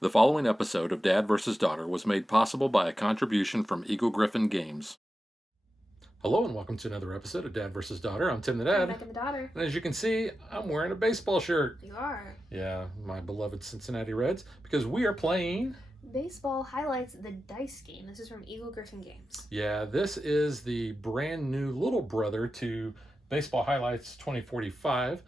The following episode of Dad vs. Daughter was made possible by a contribution from Eagle Griffin Games. Hello and welcome to another episode of Dad vs. Daughter. I'm Tim the Dad. I'm Becca the daughter. And as you can see, I'm wearing a baseball shirt. You are. Yeah, my beloved Cincinnati Reds, because we are playing... Baseball Highlights, the dice game. This is from Eagle Griffin Games. Yeah, this is the brand new little brother to Baseball Highlights 2045.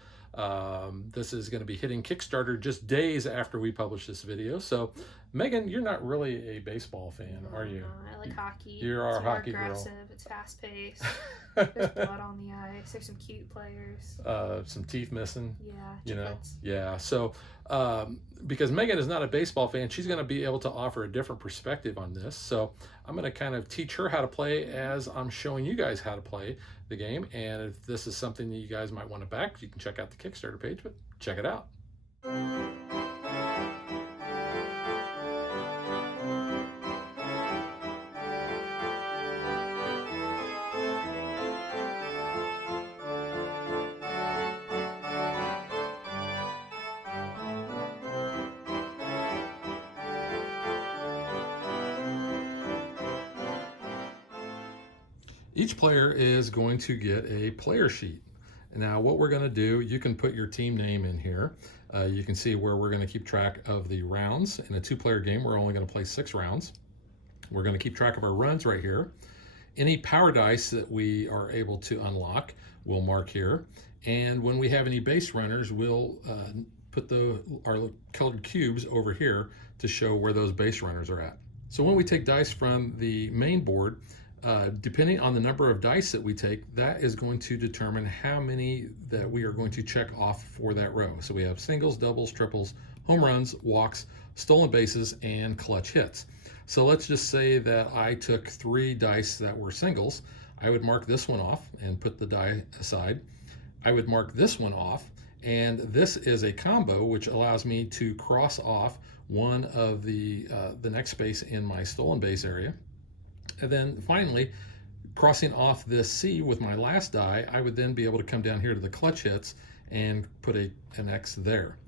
This is going to be hitting Kickstarter just days after we publish this video. So, Megan, you're not really a baseball fan, are you? No, I like hockey. You're our hockey girl. It's more aggressive. It's fast-paced. There's blood on the ice. There's some cute players. Some teeth missing. Yeah, you know. triplets. Yeah. So, because Megan is not a baseball fan, she's going to be able to offer a different perspective on this. So, I'm going to kind of teach her how to play as I'm showing you guys how to play the game. And if this is something that you guys might want to back, you can check out the Kickstarter page, but check it out. Each player is going to get a player sheet. Now what we're going to do, you can put your team name in here. You can see where we're going to keep track of the rounds. In a two-player game, we're only going to play 6 rounds. We're going to keep track of our runs right here. Any power dice that we are able to unlock, we'll mark here. And when we have any base runners, we'll put our colored cubes over here to show where those base runners are at. So when we take dice from the main board, depending on the number of dice that we take, that is going to determine how many that we are going to check off for that row. So we have singles, doubles, triples, home runs, walks, stolen bases, and clutch hits. So let's just say that I took 3 dice that were singles. I would mark this one off and put the die aside. I would mark this one off, and this is a combo which allows me to cross off one of the next space in my stolen base area. And then finally, crossing off this C with my last die, I would then be able to come down here to the clutch hits and put an X there.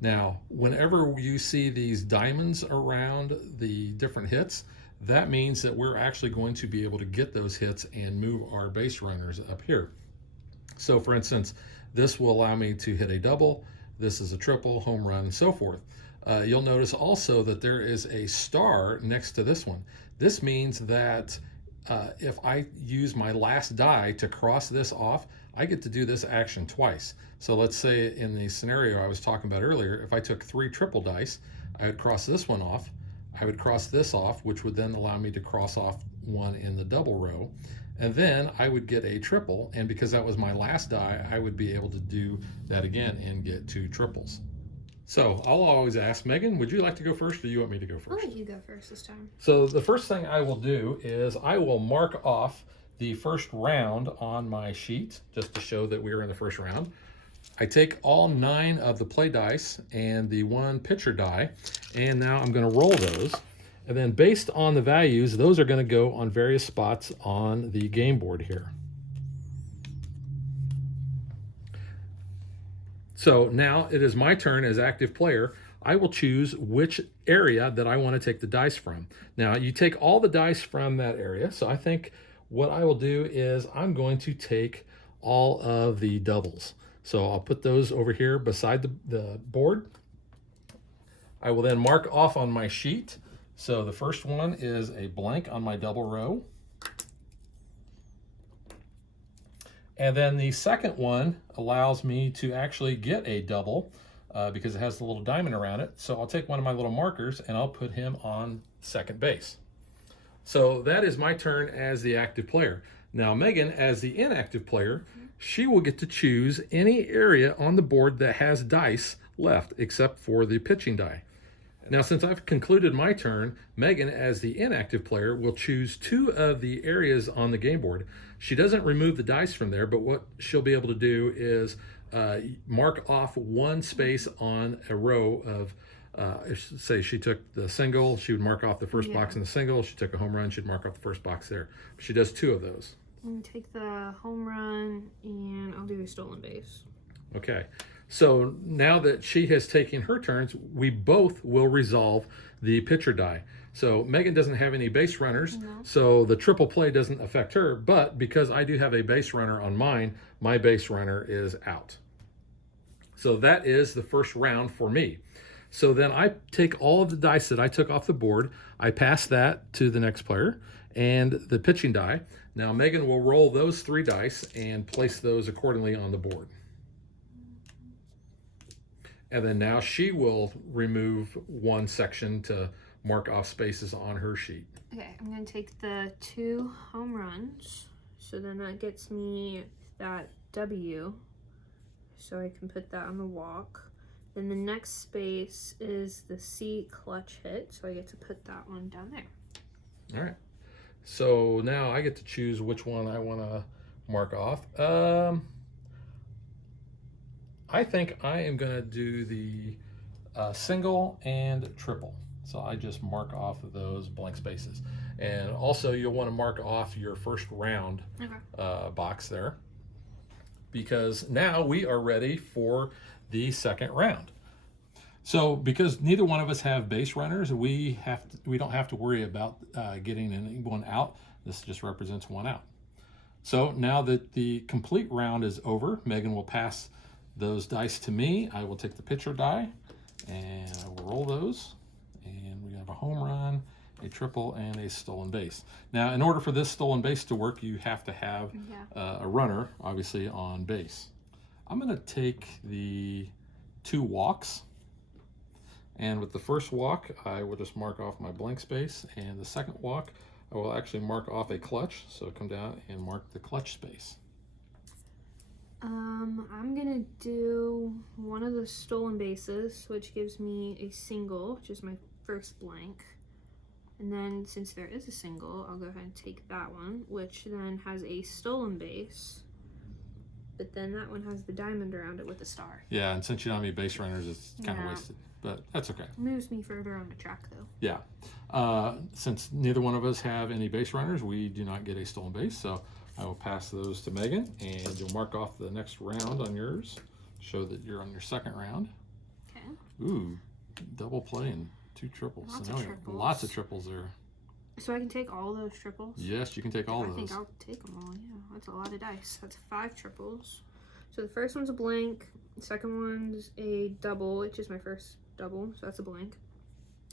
Now, whenever you see these diamonds around the different hits, that means that we're actually going to be able to get those hits and move our base runners up here. So for instance, this will allow me to hit a double, this is a triple, home run, and so forth. You'll notice also that there is a star next to this one. This means that if I use my last die to cross this off, I get to do this action twice. So let's say in the scenario I was talking about earlier, if I took 3 triple dice, I would cross this one off, I would cross this off, which would then allow me to cross off one in the double row, and then I would get a triple, and because that was my last die, I would be able to do that again and get 2 triples. So I'll always ask, Megan, would you like to go first or do you want me to go first? I'll let you go first this time. So the first thing I will do is I will mark off the first round on my sheet just to show that we are in the first round. I take all 9 of the play dice and the 1 pitcher die, and now I'm going to roll those. And then based on the values, those are going to go on various spots on the game board here. So now it is my turn as active player. I will choose which area that I want to take the dice from. Now you take all the dice from that area. So I think what I will do is I'm going to take all of the doubles. So I'll put those over here beside the board. I will then mark off on my sheet. So the first one is a blank on my double row. And then the second one allows me to actually get a double because it has the little diamond around it. So I'll take one of my little markers and I'll put him on second base. So that is my turn as the active player. Now Megan, as the inactive player, she will get to choose any area on the board that has dice left except for the pitching die. Now, since I've concluded my turn, Megan, as the inactive player, will choose 2 of the areas on the game board. She doesn't remove the dice from there, but what she'll be able to do is mark off 1 space on a row of, say she took the single, she would mark off the first box in the single. She took a home run, she'd mark off the first box there. She does 2 of those. I'm going to take the home run, and I'll do a stolen base. Okay. So now that she has taken her turns, we both will resolve the pitcher die. So Megan doesn't have any base runners, so the triple play doesn't affect her. But because I do have a base runner on mine, my base runner is out. So that is the first round for me. So then I take all of the dice that I took off the board, I pass that to the next player, and the pitching die. Now Megan will roll those 3 dice and place those accordingly on the board. And then now she will remove one section to mark off spaces on her sheet. Okay, I'm going to take the 2 home runs. So then that gets me that W. So I can put that on the walk. Then the next space is the C clutch hit. So I get to put that one down there. All right. So now I get to choose which one I want to mark off. I think I am going to do the single and triple. So I just mark off those blank spaces. And also you'll want to mark off your first round box there, because now we are ready for the second round. So because neither one of us have base runners, we don't have to worry about getting anyone out. This just represents one out. So now that the complete round is over, Megan will pass those dice to me. I will take the pitcher die and I will roll those. And we have a home run, a triple, and a stolen base. Now, in order for this stolen base to work, you have to have a runner, obviously, on base. I'm going to take the 2 walks. And with the first walk, I will just mark off my blank space. And the second walk, I will actually mark off a clutch. So come down and mark the clutch space. I'm gonna do one of the stolen bases, which gives me a single, which is my first blank. And then since there is a single, I'll go ahead and take that one, which then has a stolen base. But then that one has the diamond around it with a star. Yeah, and since you don't have any base runners, it's kind of wasted. But that's okay. Moves me further on the track, though. Yeah. Since neither one of us have any base runners, we do not get a stolen base. So I will pass those to Megan, and you'll mark off the next round on yours. Show that you're on your second round. Okay. Ooh, double play and 2 triples. Lots of triples there. So I can take all those triples? Yes, you can take all those. I think I'll take them all, yeah. That's a lot of dice. That's 5 triples. So the first one's a blank. The second one's a double, which is my first double, so that's a blank.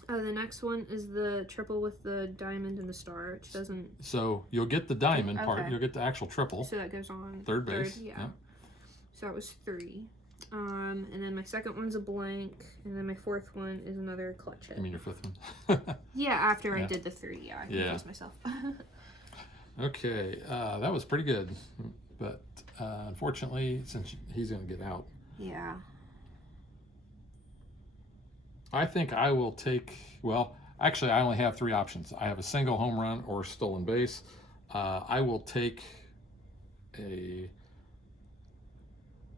The next one is the triple with the diamond and the star, which doesn't... So you'll get the diamond part. You'll get the actual triple. So that goes on third base. Yeah. So that was 3. And then my second one's a blank, and then my fourth one is another clutch hit. You mean your fifth one? Yeah, after I did the 3. Yeah, I confused myself. Okay, that was pretty good. But unfortunately, since he's going to get out. Yeah. I think I will take, well, actually I only have 3 options. I have a single, home run, or stolen base. I will take a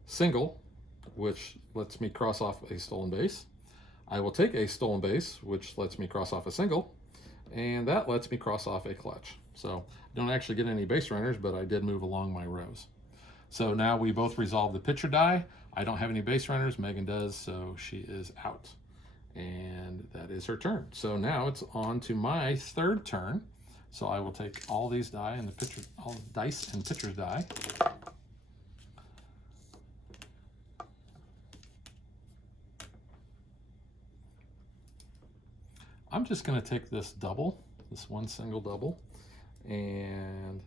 single, which lets me cross off a stolen base. I will take a stolen base, which lets me cross off a single, and that lets me cross off a clutch. So I don't actually get any base runners, but I did move along my rows. So now we both resolve the pitcher die. I don't have any base runners. Megan does, so she is out. And that is her turn. So now it's on to my third turn. So I will take all these die and the pitcher, all the dice and pitcher's die. I'm just going to take this double, this one single double, and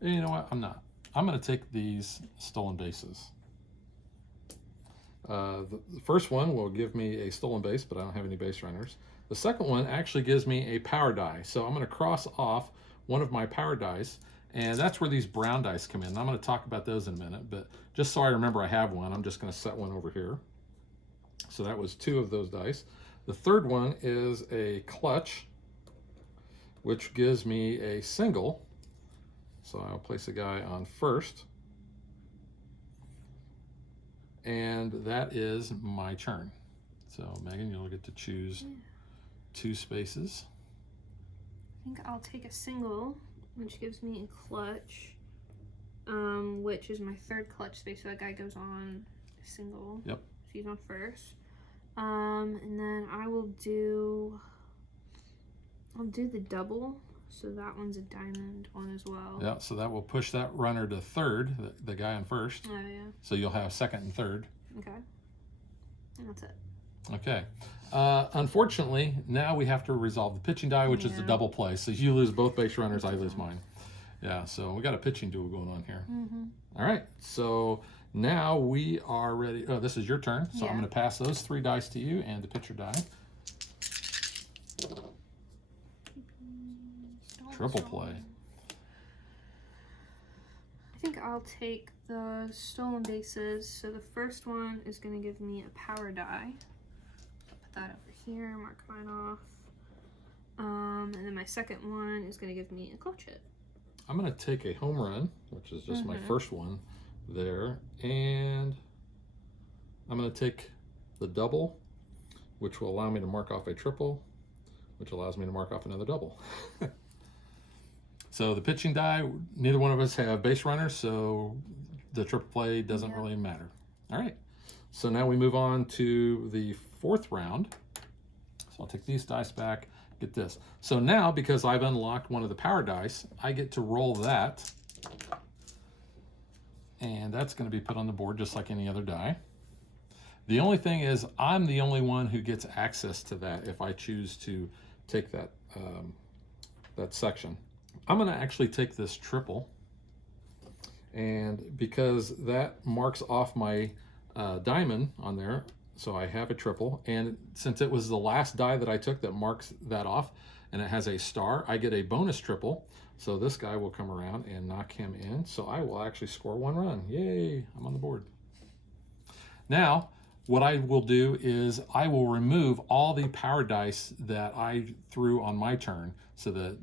you know what? I'm not. I'm going to take these stolen bases. The first one will give me a stolen base, but I don't have any base runners. The second one actually gives me a power die. So I'm going to cross off one of my power dice, and that's where these brown dice come in. I'm going to talk about those in a minute, but just so I remember I have one, I'm just going to set one over here. So that was 2 of those dice. The third one is a clutch, which gives me a single. So I'll place a guy on first. And that is my turn. So Megan, you'll get to choose 2 spaces. I think I'll take a single, which gives me a clutch, which is my third clutch space. So that guy goes on a single. Yep. she's on first. And then I'll do the double. So that one's a diamond one as well. Yeah, so that will push that runner to third, the guy on first. Oh, yeah. So you'll have second and third. Okay. And that's it. Okay. Unfortunately, now we have to resolve the pitching die, which is the double play. So you lose both base runners, I lose mine. Yeah, so we got a pitching duel going on here. All right, so now we are ready. Oh, this is your turn. So I'm going to pass those 3 dice to you and the pitcher die. Triple play. I think I'll take the stolen bases. So the first one is going to give me a power die. Put that over here, mark mine off. And then my second one is going to give me a clutch hit. I'm going to take a home run, which is just my first one there. And I'm going to take the double, which will allow me to mark off a triple, which allows me to mark off another double. So the pitching die, neither one of us have base runners, so the triple play doesn't really matter. All right, so now we move on to the 4th round. So I'll take these dice back, get this. So now, because I've unlocked one of the power dice, I get to roll that, and that's going to be put on the board just like any other die. The only thing is I'm the only one who gets access to that if I choose to take that, that section. I'm going to actually take this triple, and because that marks off my diamond on there, so I have a triple, and since it was the last die that I took that marks that off, and it has a star, I get a bonus triple, so this guy will come around and knock him in, so I will actually score 1 run. Yay, I'm on the board. Now, what I will do is I will remove all the power dice that I threw on my turn so that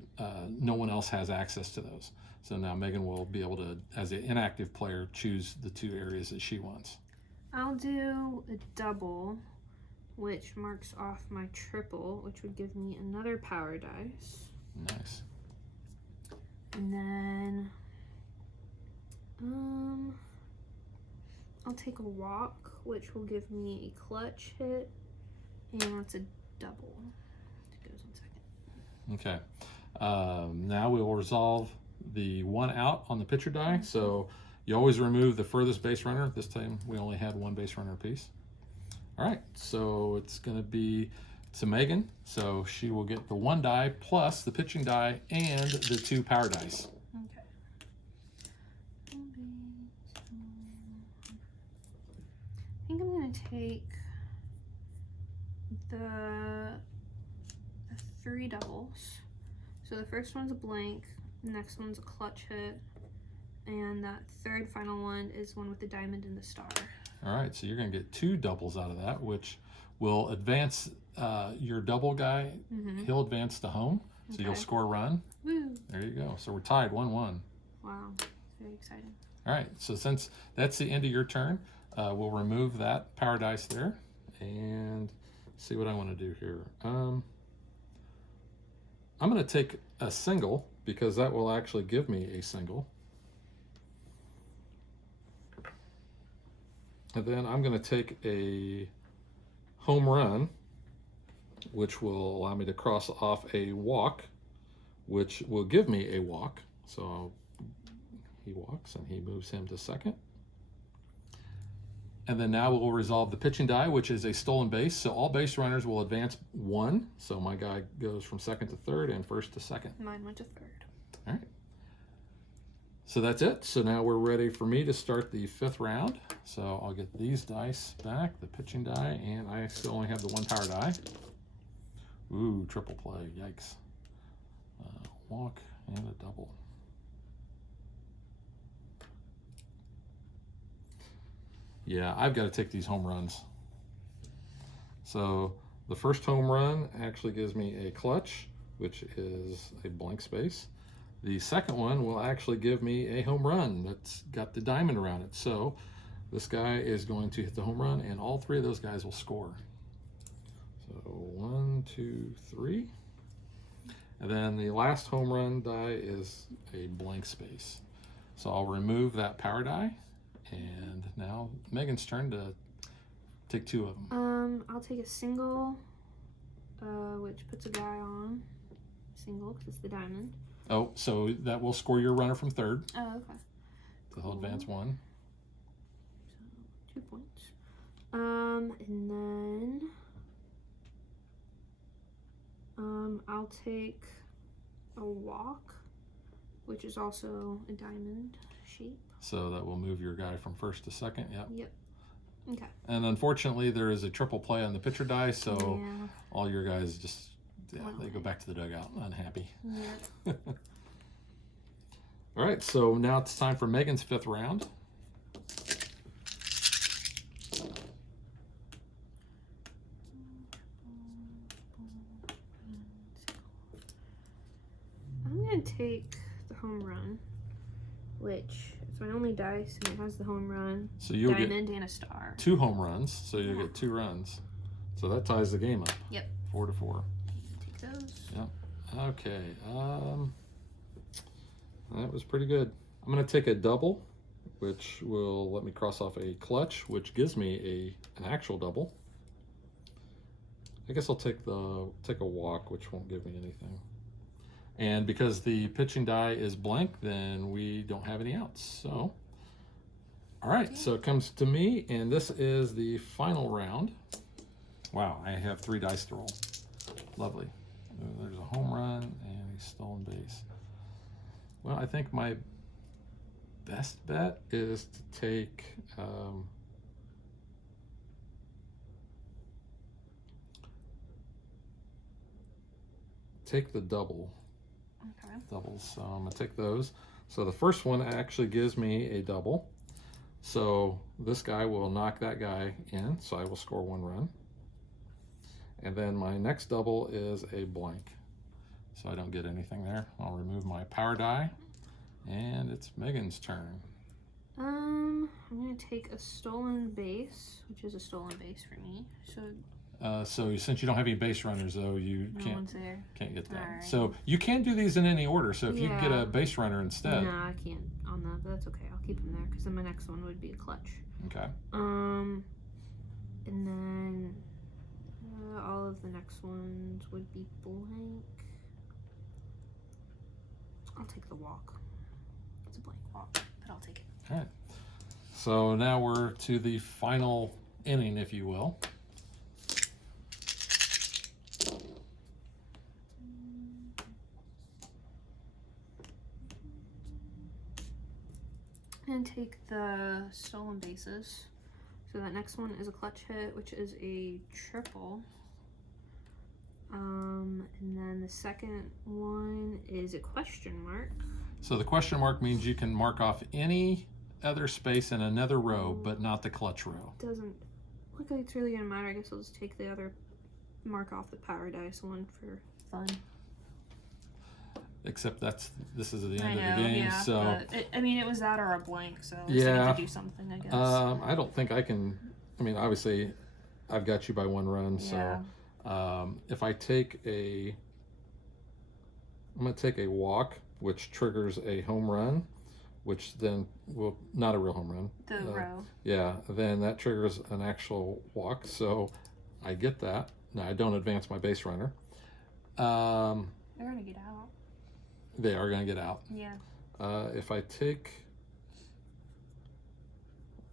no one else has access to those. So now Megan will be able to, as an inactive player, choose the 2 areas that she wants. I'll do a double, which marks off my triple, which would give me another power dice. Nice. And then I'll take a walk, which will give me a clutch hit, and that's a double. It goes in second. Okay. Now we will resolve the 1 out on the pitcher die. So you always remove the furthest base runner. This time we only had 1 base runner apiece. All right, so it's going to be to Megan. So she will get the 1 die plus the pitching die and the 2 power dice. Okay. I think I'm going to take the 3 doubles. So the first one's a blank, the next one's a clutch hit, and that third final one is one with the diamond and the star. All right, so you're going to get 2 doubles out of that, which will advance your double guy. He'll advance to home, so you'll score a run. Woo. There you go. So we're tied 1-1. Wow, very exciting. All right, so since that's the end of your turn, we'll remove that power dice there and see what I want to do here. I'm going to take a single because that will actually give me a single. And then I'm going to take a home run, which will allow me to cross off a walk, which will give me a walk. So he walks and he moves him to second. And then now we'll resolve the pitching die, which is a stolen base. So all base runners will advance 1. So my guy goes from second to third and first to second. Mine went to third. All right. So that's it. So now we're ready for me to start the 5th round. So I'll get these dice back, the pitching die, and I still only have the 1 power die. Ooh, triple play, yikes. Walk and a double. Yeah, I've got to take these home runs. So the first home run actually gives me a clutch, which is a blank space. The second one will actually give me a home run that's got the diamond around it. So this guy is going to hit the home run, and all 3 of those guys will score. So 1, 2, 3. And then the last home run die is a blank space. So I'll remove that power die. And now Megan's turn to take 2 of them. I'll take a single, which puts a guy on. Single, because it's the diamond. Oh, so that will score your runner from 3rd. Oh, okay. So he'll advance 1. So 2 points. And then I'll take a walk, which is also a diamond shape. So that will move your guy from 1st to 2nd. Yep. Yep. Okay. And unfortunately, there is a triple play on the pitcher die, so Yeah. all your guys just Well, they go back to the dugout unhappy. Yep. All right, so now it's time for Megan's 5th round. I'm gonna take the home run, which is my only dice, and it has the home run, So you'll diamond, and a star. get 2 home runs, so you'll Yeah. get 2 runs. So that ties the game up. Yep. 4-4. Take those. Yep. Okay. That was pretty good. I'm going to take a double, which will let me cross off a clutch, which gives me an actual double. I guess I'll take a walk, which won't give me anything. And because the pitching die is blank, then we don't have any outs. So, all right. So it comes to me, and this is the final round. Wow, I have 3 dice to roll. Lovely. There's a home run and a stolen base. Well, I think my best bet is to take the double. Okay. Doubles. So I'm gonna take those. So the first one actually gives me a double. So this guy will knock that guy in. So I will score 1 run. And then my next double is a blank. So I don't get anything there. I'll remove my power die. And it's Megan's turn. I'm gonna take a stolen base, which is a stolen base for me. So So since you don't have any base runners, though, you no one's there. can't get that. Alright. So you can do these in any order. So if you get Yeah. a base runner instead. No, I can't on that, but that's okay. I'll keep them there because then my next one would be a clutch. Okay. And then all of the next ones would be blank. I'll take the walk. It's a blank walk, but I'll take it. All right. So now we're to the final inning, if you will. And take the stolen bases. So that next one is a clutch hit, which is a triple. And then the second one is a question mark. So the question mark means you can mark off any other space in another row, but not the clutch row. Doesn't look like it's really gonna matter. I guess I'll just take the other mark off the power dice one for fun. Except this is at the end of the game, yeah, so but it was that or a blank, so I yeah, have to do something, I guess. I don't think I can. I mean, obviously, I've got you by 1 run, Yeah. so if I take I'm going to take a walk, which triggers a home run, which then will not a real home run. The row. Yeah, then that triggers an actual walk, so I get that. Now I don't advance my base runner. They're gonna get out. They are going to get out. Yeah. If I take,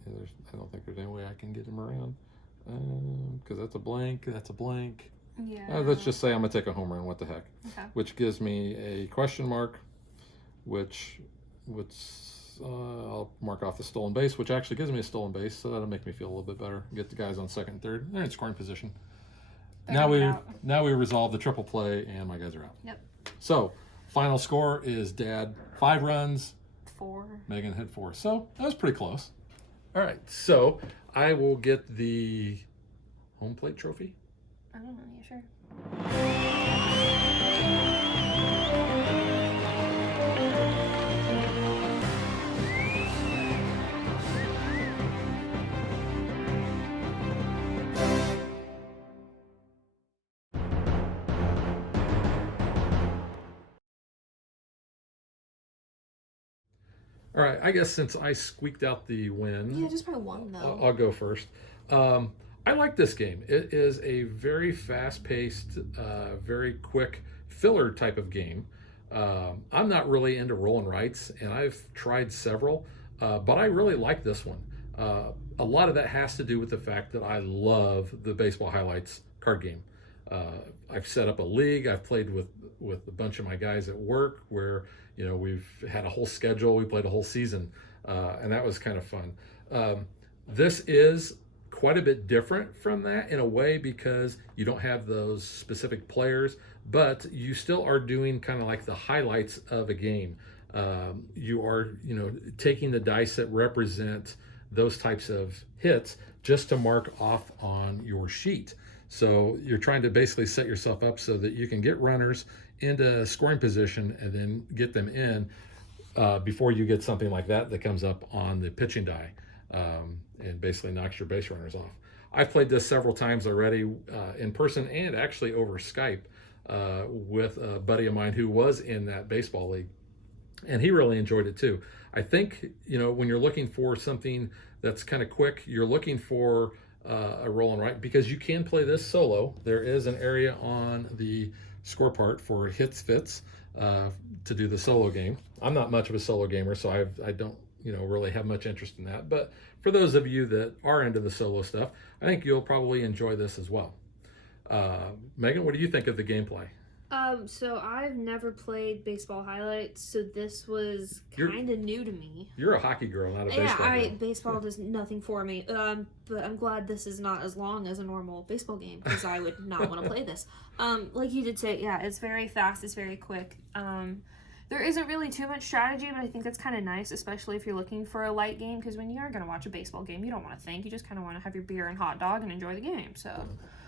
I don't think there's any way I can get him around, because that's a blank. That's a blank. Yeah. Let's just say I'm gonna take a home run. What the heck? Okay. Which gives me a question mark, which I'll mark off the stolen base, which actually gives me a stolen base, so that'll make me feel a little bit better. Get the guys on 2nd and 3rd. They're in scoring position. Now we resolve the triple play, and my guys are out. Yep. So final score is Dad 5 runs. 4. Megan hit 4. So that was pretty close. All right. So I will get the home plate trophy. I don't know. Yeah, sure. All right, I guess since I squeaked out the win, Yeah, just by 1 though. I'll go first. I like this game. It is a very fast-paced, very quick filler type of game. I'm not really into roll and writes, and I've tried several, but I really like this one. A lot of that has to do with the fact that I love the Baseball Highlights card game. I've set up a league. I've played with a bunch of my guys at work where we've had a whole schedule. We played a whole season, and that was kind of fun. This is quite a bit different from that in a way because you don't have those specific players, but you still are doing kind of like the highlights of a game. You are, taking the dice that represent those types of hits just to mark off on your sheet. So you're trying to basically set yourself up so that you can get runners into scoring position and then get them in before you get something like that comes up on the pitching die and basically knocks your base runners off. I've played this several times already in person and actually over Skype with a buddy of mine who was in that baseball league, and he really enjoyed it too. I think when you're looking for something that's kind of quick, you're looking for a roll and write because you can play this solo. There is an area on the score part for hits fits to do the solo game. I'm not much of a solo gamer, so I don't really have much interest in that. But for those of you that are into the solo stuff, I think you'll probably enjoy this as well. Megan, what do you think of the gameplay? So I've never played Baseball Highlights, so this was kind of new to me. You're a hockey girl, not a baseball girl. Baseball does nothing for me. But I'm glad this is not as long as a normal baseball game because I would not want to play this. Like you did say, yeah, it's very fast, it's very quick. There isn't really too much strategy, but I think that's kind of nice, especially if you're looking for a light game, because when you're going to watch a baseball game, you don't want to think. You just kind of want to have your beer and hot dog and enjoy the game. So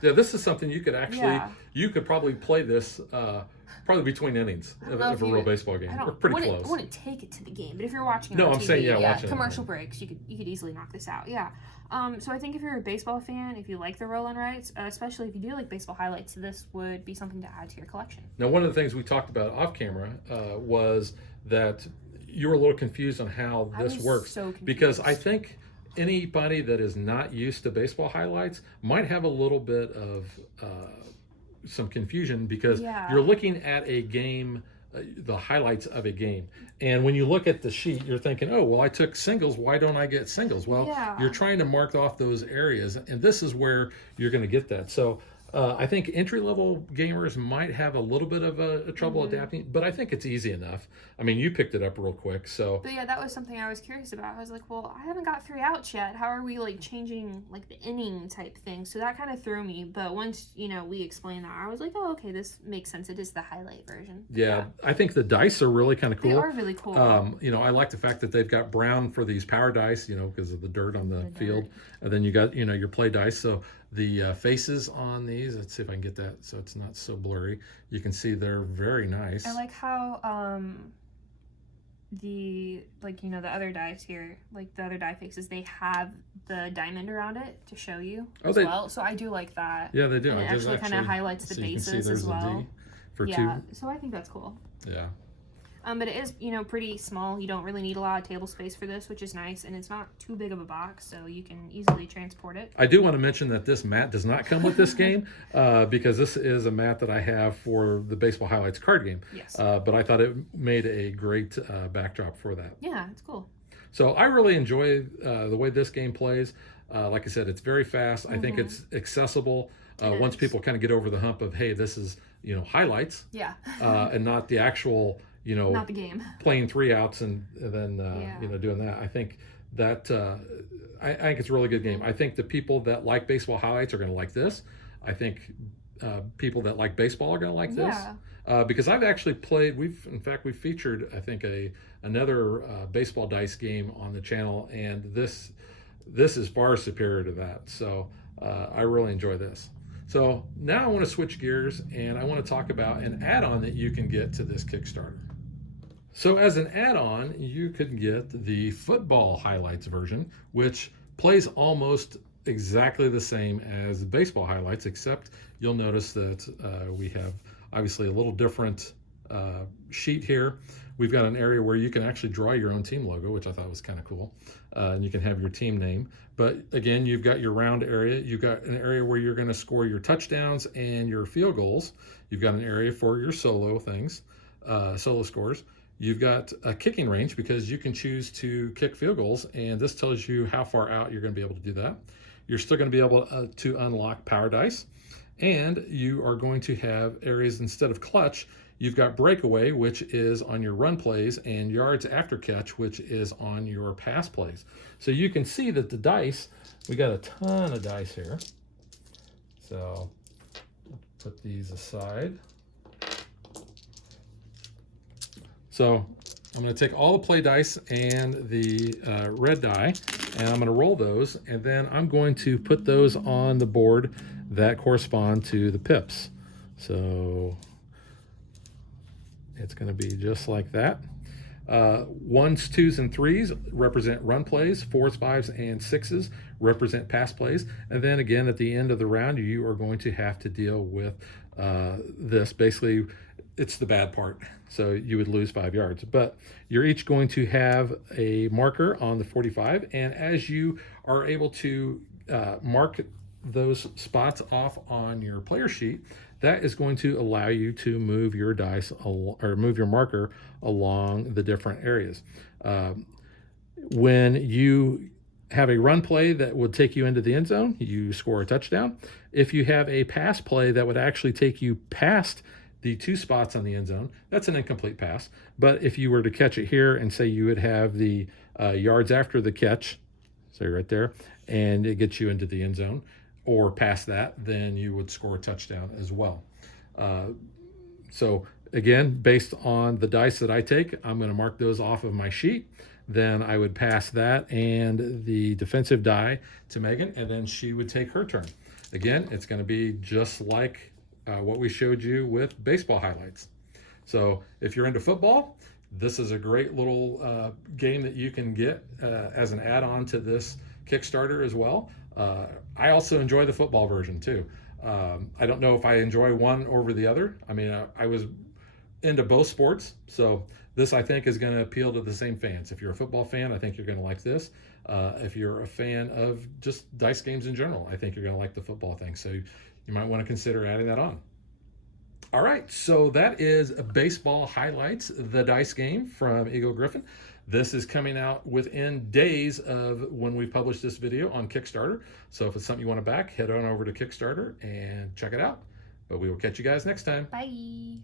yeah, this is something you could actually, you could probably play this probably between innings of a real baseball game. We're pretty close. I wouldn't take it to the game, but if you're watching no, on I'm TV, saying watching commercial breaks, you could easily knock this out. Yeah. So I think if you're a baseball fan, if you like the roll and writes, especially if you do like baseball highlights, this would be something to add to your collection. Now, one of the things we talked about off camera was that you were a little confused on how this works. So confused. Because I think anybody that is not used to baseball highlights might have a little bit of some confusion because you're looking at a game, the highlights of a game. And when you look at the sheet, you're thinking, oh, well, I took singles. Why don't I get singles? Well, you're trying to mark off those areas, and this is where you're going to get that. So I think entry-level gamers might have a little bit of a trouble adapting, but I think it's easy enough. I mean, you picked it up real quick, so. But yeah, that was something I was curious about. I was like, well, I haven't got 3 outs yet. How are we like changing like the inning type thing? So that kind of threw me. But once we explained that, I was like, oh, okay, this makes sense. It is the highlight version. Yeah, I think the dice are really kind of cool. They are really cool. I like the fact that they've got brown for these power dice, because of the dirt on the field, and then you got your play dice. So the faces on these, let's see if I can get that so it's not so blurry. You can see they're very nice. I like how the other dice here, like the other die faces, they have the diamond around it to show you as well. So I do like that. Yeah, they do. And it actually kind of highlights the bases as well. For two. So I think that's cool. Yeah. But it is, pretty small. You don't really need a lot of table space for this, which is nice. And it's not too big of a box, so you can easily transport it. I do want to mention that this mat does not come with this game because this is a mat that I have for the Baseball Highlights card game. Yes. But I thought it made a great backdrop for that. Yeah, it's cool. So I really enjoy the way this game plays. Like I said, it's very fast. I think it's accessible once people kind of get over the hump of, hey, this is, highlights. Yeah. And not the actual... not the game. Playing 3 outs and then doing that. I think that I think it's a really good game. I think the people that like baseball highlights are going to like this. I think people that like baseball are going to like this because I've actually played. We've featured I think another baseball dice game on the channel, and this is far superior to that. So I really enjoy this. So now I want to switch gears and I want to talk about an add-on that you can get to this Kickstarter. So as an add-on, you could get the football highlights version, which plays almost exactly the same as baseball highlights, except you'll notice that we have obviously a little different sheet here, we've got an area where you can actually draw your own team logo, which I thought was kind of cool. And you can have your team name. But again, you've got your round area. You've got an area where you're going to score your touchdowns and your field goals. You've got an area for your solo things, solo scores. You've got a kicking range because you can choose to kick field goals, and this tells you how far out you're going to be able to do that. You're still going to be able to unlock power dice, and you are going to have areas instead of clutch. You've got breakaway, which is on your run plays, and yards after catch, which is on your pass plays. So you can see that the dice, we got a ton of dice here. So put these aside. So I'm going to take all the play dice and the red die, and I'm going to roll those, and then I'm going to put those on the board that correspond to the pips. So it's going to be just like that. 1s, 2s, and 3s represent run plays. 4s, 5s, and 6s represent pass plays. And then again, at the end of the round, you are going to have to deal with this. Basically, it's the bad part. So you would lose 5 yards. But you're each going to have a marker on the 45. And as you are able to mark those spots off on your player sheet, that is going to allow you to move your dice or move your marker along the different areas. When you have a run play that would take you into the end zone, you score a touchdown. If you have a pass play that would actually take you past the 2 spots on the end zone, that's an incomplete pass. But if you were to catch it here and say you would have the yards after the catch, say right there, and it gets you into the end zone, or past that, then you would score a touchdown as well. So again, based on the dice that I take, I'm going to mark those off of my sheet. Then I would pass that and the defensive die to Megan, and then she would take her turn. Again, it's going to be just like what we showed you with baseball highlights. So if you're into football, this is a great little game that you can get as an add-on to this Kickstarter as well. I also enjoy the football version too. I don't know if I enjoy one over the other. I mean, I was into both sports, so this I think is going to appeal to the same fans. If you're a football fan, I think you're going to like this. If you're a fan of just dice games in general, I think you're going to like the football thing. So you might want to consider adding that on. All right, so that is Baseball Highlights, the dice game from Eagle Griffin. This is coming out within days of when we publish this video on Kickstarter. So if it's something you want to back, head on over to Kickstarter and check it out. But we will catch you guys next time. Bye.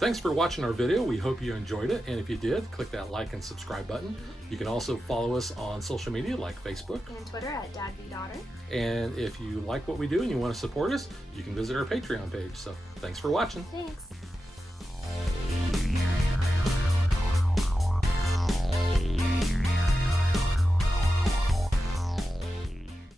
Thanks for watching our video. We hope you enjoyed it. And if you did, click that like and subscribe button. You can also follow us on social media like Facebook And Twitter at DadBeDaughter. And if you like what we do and you want to support us, you can visit our Patreon page. So thanks for watching. Thanks.